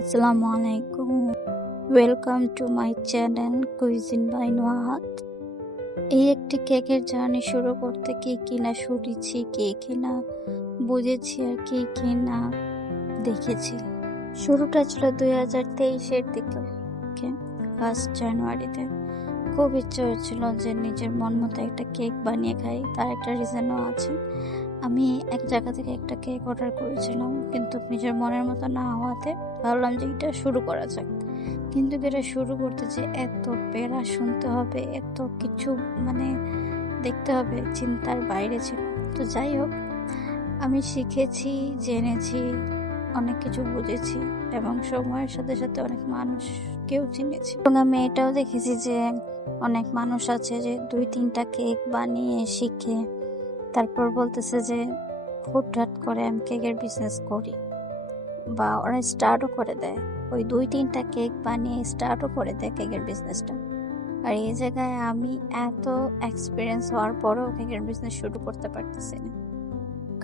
Assalamu alaikum. Welcome to my channel Cuisine by Nuhat. এই একটি কেকের জার্নি শুরু করতে কি কিনা শুনেছি, কি কিনা বুঝেছি আর কি কিনা দেখেছি। শুরুটা ছিল 2023-এর দিকে, 1 জানুয়ারিতে। খুব ইচ্ছে হচ্ছিল যে নিজের মন মতো একটা কেক বানিয়ে খাই। তার একটা রিজনও আছে। আমি এক জায়গা থেকে একটা কেক অর্ডার করেছিলাম, কিন্তু নিজের মনের মতো না হওয়াতে ভাবলাম যে এটা শুরু করা যাক। কিন্তু এটা শুরু করতে যে এত প্যারা শুনতে হবে, এত কিছু দেখতে হবে, চিন্তার বাইরে ছিল। তো যাই হোক, আমি শিখেছি, জেনেছি, অনেক কিছু বুঝেছি এবং সময়ের সাথে সাথে অনেক মানুষকেও চিনেছি। এবং আমি এটাও দেখেছি যে অনেক মানুষ আছে যে 2-3টা কেক বানিয়ে শিখে তারপর বলতেছে যে হুটহাট করে আমি কেকের বিজনেস করি, বা ওরা স্টার্টও করে দেয়। ওই 2-3টা কেক বানিয়ে স্টার্টও করে দেয় কেকের বিজনেসটা। আর এই জায়গায় আমি এত এক্সপিরিয়েন্স হওয়ার পরেও কেকের বিজনেস শুরু করতে পারতেছি না,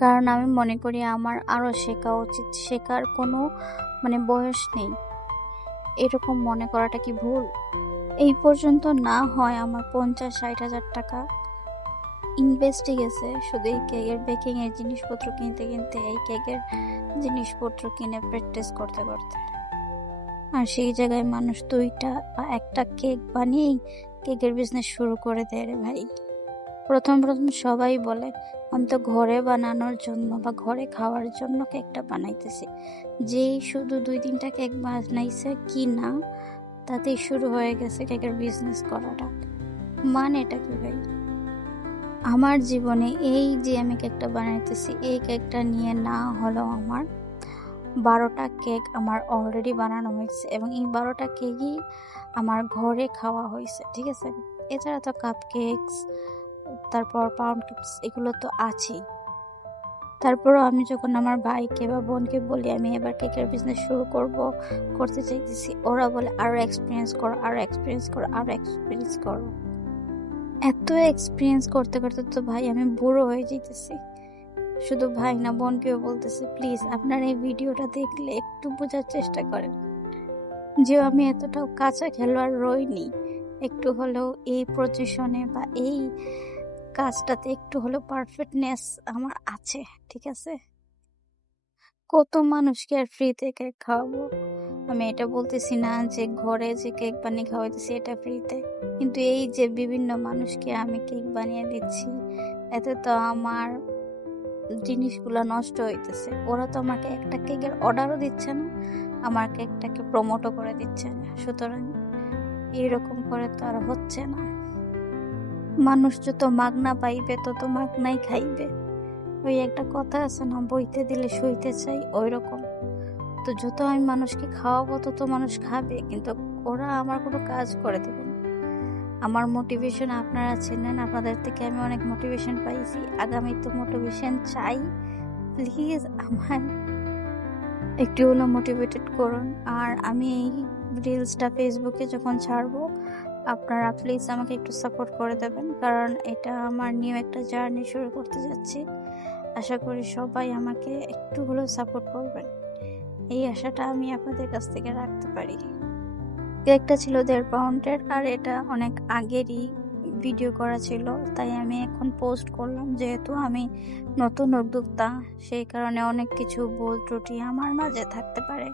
কারণ আমি মনে করি আমার আরও শেখা উচিত। শেখার কোনো বয়স নেই, এরকম মনে করাটা কি ভুল? এই পর্যন্ত না হয় আমার 50-60 হাজার টাকা ইনভেস্টে গেছে শুধু এই কেকের বেকিং এর জিনিসপত্র কিনতে কিনতে, এই কেকের জিনিসপত্র কিনে প্র্যাকটিস করতে করতে। আর সেই জায়গায় মানুষ 2টা বা 1টা কেক বানিয়েই কেকের বিজনেস শুরু করে দেয় রে ভাই। প্রথম সবাই বলে আমি তো ঘরে বানানোর জন্য বা ঘরে খাওয়ার জন্য কেকটা বানাইতেছি। যেই শুধু 2-3টা কেক বানাইছে কি না, তাতেই শুরু হয়ে গেছে কেকের বিজনেস করাটা। মানেটা কি ভাই? আমার জীবনে এই যে আমি কেকটা বানাইতেছি, এই কেকটা নিয়ে না হলেও আমার 12টা কেক আমার অলরেডি বানানো হয়েছে, এবং এই 12টা কেকই আমার ঘরে খাওয়া হয়েছে, ঠিক আছে? এছাড়া তো কাপ কেকস, তারপর পাউন্ড কেকস, এগুলো তো আছেই। তারপরও আমি যখন আমার ভাইকে বা বোনকে বলি আমি এবার কেকের বিজনেস শুরু করতে চাইতেছি, ওরা বলে আরো এক্সপিরিয়েন্স করো, আরো এক্সপিরিয়েন্স করো, আরো এক্সপিরিয়েন্স করো। এত এক্সপিরিয়েন্স করতে করতে তো ভাই আমি বুড়ো হয়ে যেতেছি। শুধু ভাই না, বোনকেও বলতেছি প্লিজ আপনার এই ভিডিওটা দেখলে একটু বোঝার চেষ্টা করেন যে আমি এতটাও কাঁচা খেলোয়াড় রইনি। একটু হলেও এই পজিশনে বা এই কাজটাতে একটু হলেও পারফেক্টনেস আমার আছে, ঠিক আছে? কত মানুষকে আর ফ্রিতে কেক খাওয়াবো? আমি এটা বলতেছি না যে ঘরে যে কেক বানিয়ে খাওয়াইতেছি এটা ফ্রিতে, কিন্তু এই যে বিভিন্ন মানুষকে আমি কেক বানিয়ে দিচ্ছি, এতে তো আমার জিনিসগুলো নষ্ট হইতেছে। ওরা তো আমাকে একটা কেকের অর্ডারও দিচ্ছে না, আমার কেকটাকে প্রমোটও করে দিচ্ছে না। সুতরাং এরকম করে তো আর হচ্ছে না। মানুষ যত মাগনা পাইবে তত মাগনাই খাইবে। ওই একটা কথা আছে না, বইতে দিলে সইতে চাই, ওই রকম। তো যত আমি মানুষকে খাওয়াবো তত মানুষ খাবে, কিন্তু ওরা আমার কোনো কাজ করে দেবে না। আমার মোটিভেশন আপনারা চেনেন, আপনাদের থেকে আমি অনেক মোটিভেশন পাইছি। আগামী তো মোটিভেশন চাই, প্লিজ আমার একটু হলো মোটিভেটেড করুন। আর আমি এই রিলসটা ফেসবুকে যখন ছাড়বো, আপনারা প্লিজ আমাকে একটু সাপোর্ট করে দেবেন, কারণ এটা আমার নিউ একটা জার্নি শুরু করতে যাচ্ছি। আশা করি সবাই আমাকে একটু হলেও সাপোর্ট করবেন, এই আশাটা আমি আপনাদের কাছ থেকে রাখতে পারি। কেকটা ছিল 1.5 পাউন্ডের, আর এটা অনেক আগেরই ভিডিও করা ছিল, তাই আমি এখন পোস্ট করলাম। যেহেতু আমি নতুন উদ্যোক্তা, সেই কারণে অনেক কিছু ভুল ত্রুটি আমার মাঝে থাকতে পারে।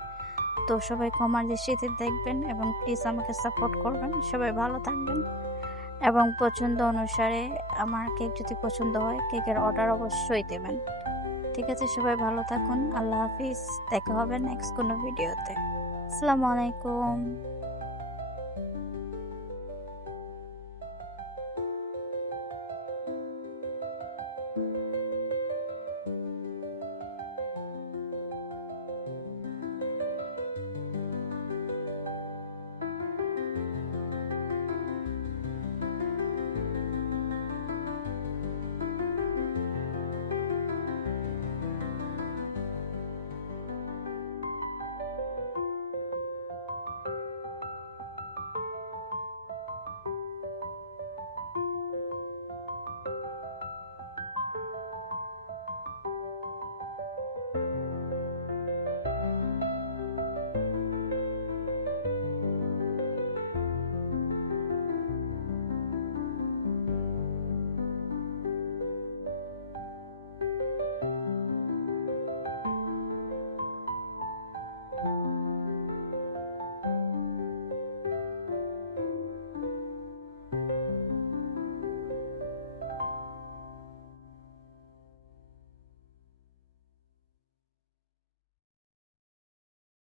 তো সবাই ক্ষমার দৃষ্টিতে দেখবেন এবং প্লিজ আমাকে সাপোর্ট করবেন। সবাই ভালো থাকবেন এবং পছন্দ অনুসারে আমার কেক যদি পছন্দ হয়, কেকের অর্ডার অবশ্যই দেবেন, ঠিক আছে? সবাই ভালো থাকুন, আল্লাহ হাফিজ। দেখা হবে নেক্সট কোনো ভিডিওতে। আসসালামু আলাইকুম।